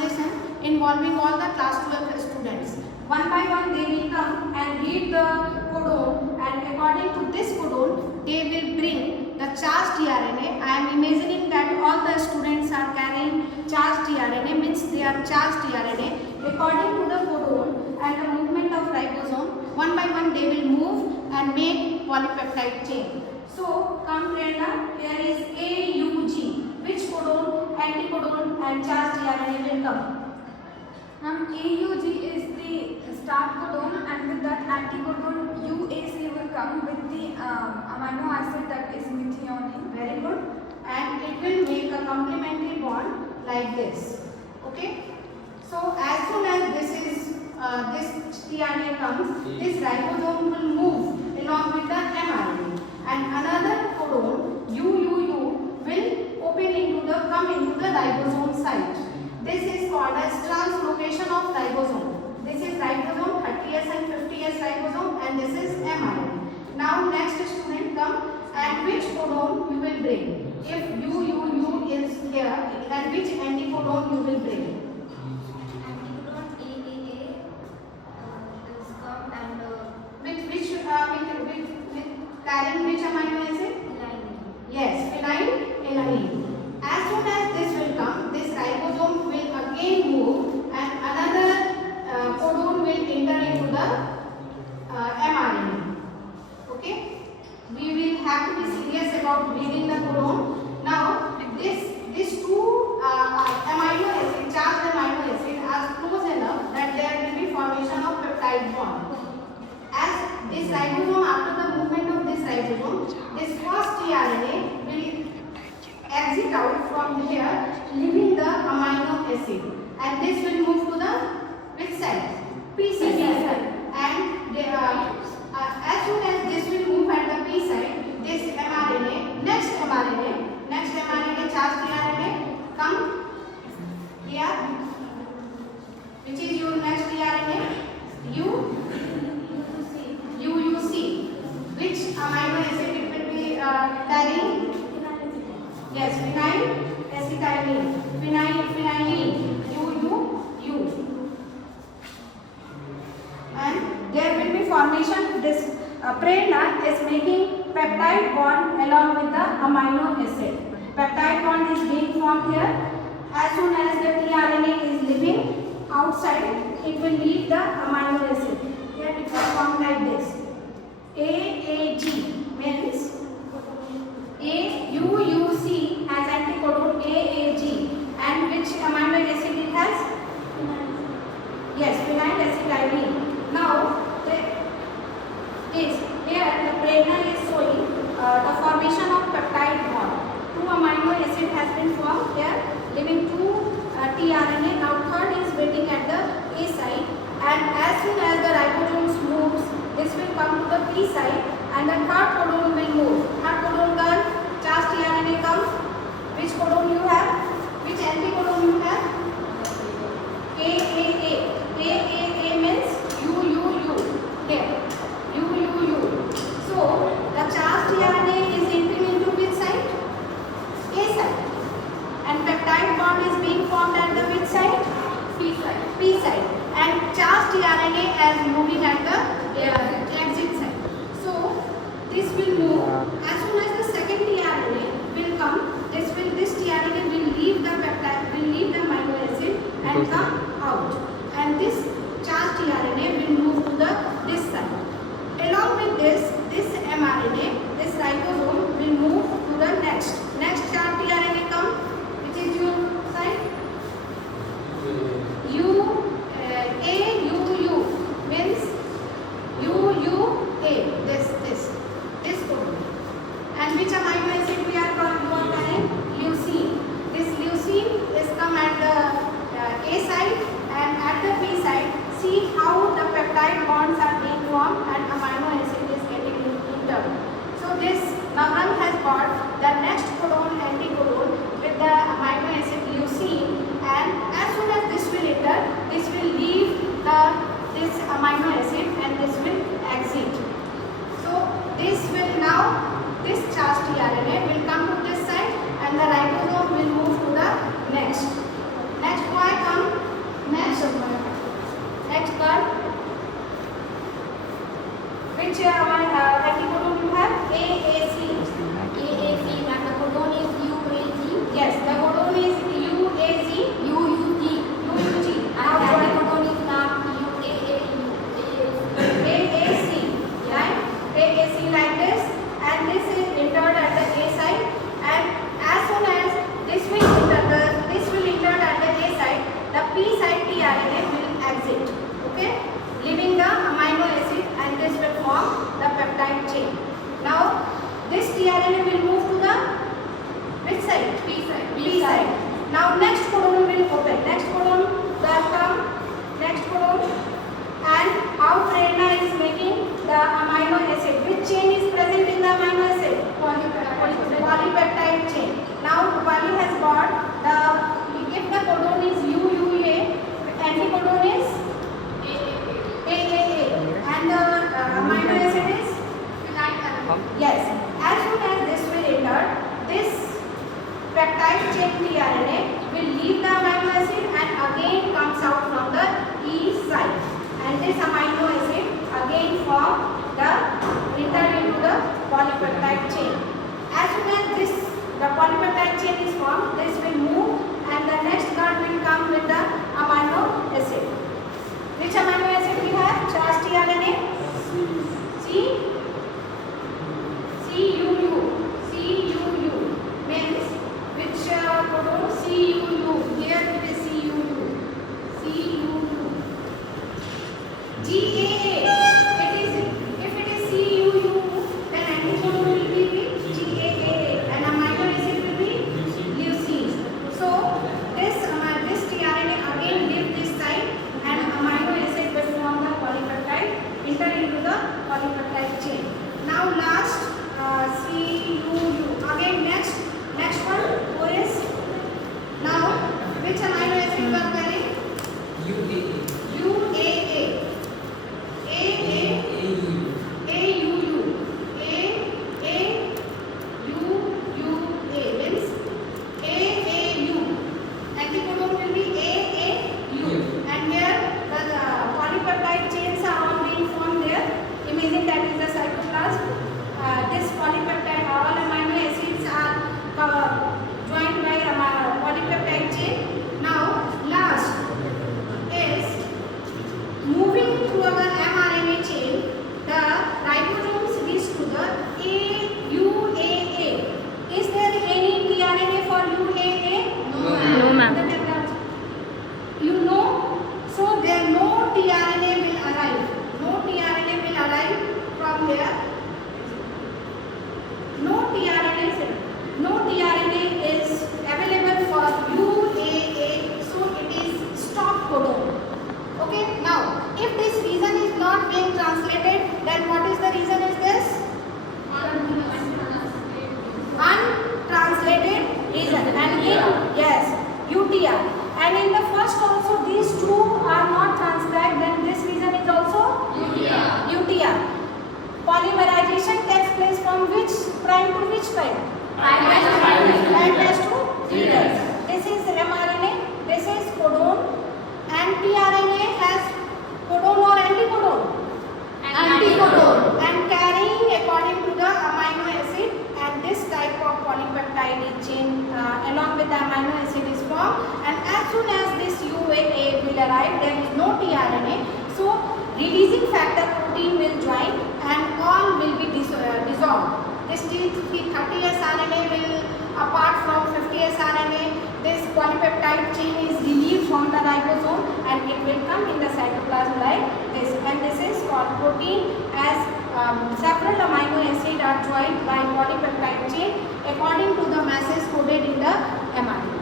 lesson involving all the class 12 students. One by one they will come and read the codon, and according to this codon they will bring the charged tRNA. I am imagining that all the students are carrying charged tRNA, means they are charged tRNA. According to the codon and the movement of ribosome, one by one they will move and make polypeptide chain. So come Prerna, here is AUG. Which codon, anticodon and charged tRNA will come? AUG is the start codon, and with that anticodon UAC will come with the amino acid that is methionine. Very good. And it will make a complementary bond like this. Okay. So as soon as this tRNA comes, this ribosome will move along with the mRNA, and another codon UUU will come into the ribosome site. This is called as translocation of ribosome. This is ribosome, 30S and 50S ribosome, and this is mRNA. Now next student come, and which codon you will bring? If UUU is here, and which anticodon you will bring? Anticodon AAA is come, and with carrying which amino acid? Yes, phenylalanine. As soon as this will come, this ribosome will again move, and another codon will enter into the mRNA. Okay? We will have to be serious about reading the codon. Now, these two amino acid, charged amino acid, are close enough that there will be formation of peptide bond. As this ribosome, after the movement of this ribosome, this first tRNA will exit out from here, leaving the amino acid, and this will move to the which side? P side. And as soon as this will move at the P side, this mRNA, next mRNA, charged tRNA, come here. Which is your next tRNA? UUC. Which amino acid it will be carrying? Yes, phenylacetylene. Phenylalanine. UUU. And there will be formation. This Prerna is making peptide bond along with the amino acid. Peptide bond is being formed here. As soon as the tRNA is leaving outside, it will leave the amino acid. Here it will form like this. AAG means UUC has anticodon AAG, and which amino acid it has? Yes, phenylacetylene. Now, here the Prerna is showing the formation of peptide bond. Two amino acid has been formed here, leaving two tRNA. Now third is waiting at the A side, and as soon as the ribosome moves, this will come to the P side, and the third codon will move. Third codon girl, charged tRNA comes. Which codon you have? Which anticodon you have? AAA. AAA means UUU. Here, UUU. So the charged tRNA is entering into which side? A side. And peptide bond is being formed at the which side? P side. P side. And charged tRNA is moving at the exit side. So this will move. As soon as the second tRNA will come, this tRNA will leave the peptide, will leave the amino acid and come out. And this charged tRNA will move to this side. Along with this mRNA, this ribosome will move to the next charged tRNA come, which is your side? AUU means UUA. This codon. peptide chain tRNA will leave the amino acid and again comes out from the E side, and this amino acid again form the enter into the polypeptide chain. As soon as the polypeptide chain is formed, this will move and the next guard will come with the amino acid. Which amino acid we have? Charged tRNA. CUU means which codon? CUU. Here it is CUU. GAA. If it is CUU, then anticodon will be GAA and amino acid will be leucine. So this tRNA again leave this side and amino acid will form the polypeptide, enter into the polypeptide chain. Now last CUU. Again next one OS. Now which amino acid we are carrying? UAA. No tRNA is available for UAA, so it is stop codon. Okay, now if this region is not being translated, then what is the reason is this? Untranslated region. And in UTR. And in the first also these two are not transcribed, then this region is also UTR. Polymerization takes place from which prime to which prime? Prime to 3 days. This is mRNA, this is codon, and tRNA has codon or anticodon? Anticodon. And carrying according to the amino acid, and this type of polypeptide chain along with the amino acid is formed, and as soon as this UAA will arrive, there is no tRNA, so releasing factor protein will join and all will be dissolved. This T30S RNA will apart from 50S RNA, this polypeptide chain is relieved from the ribosome and it will come in the cytoplasm like this, and this is called protein, as several amino acids are joined by polypeptide chain according to the message coded in the mRNA.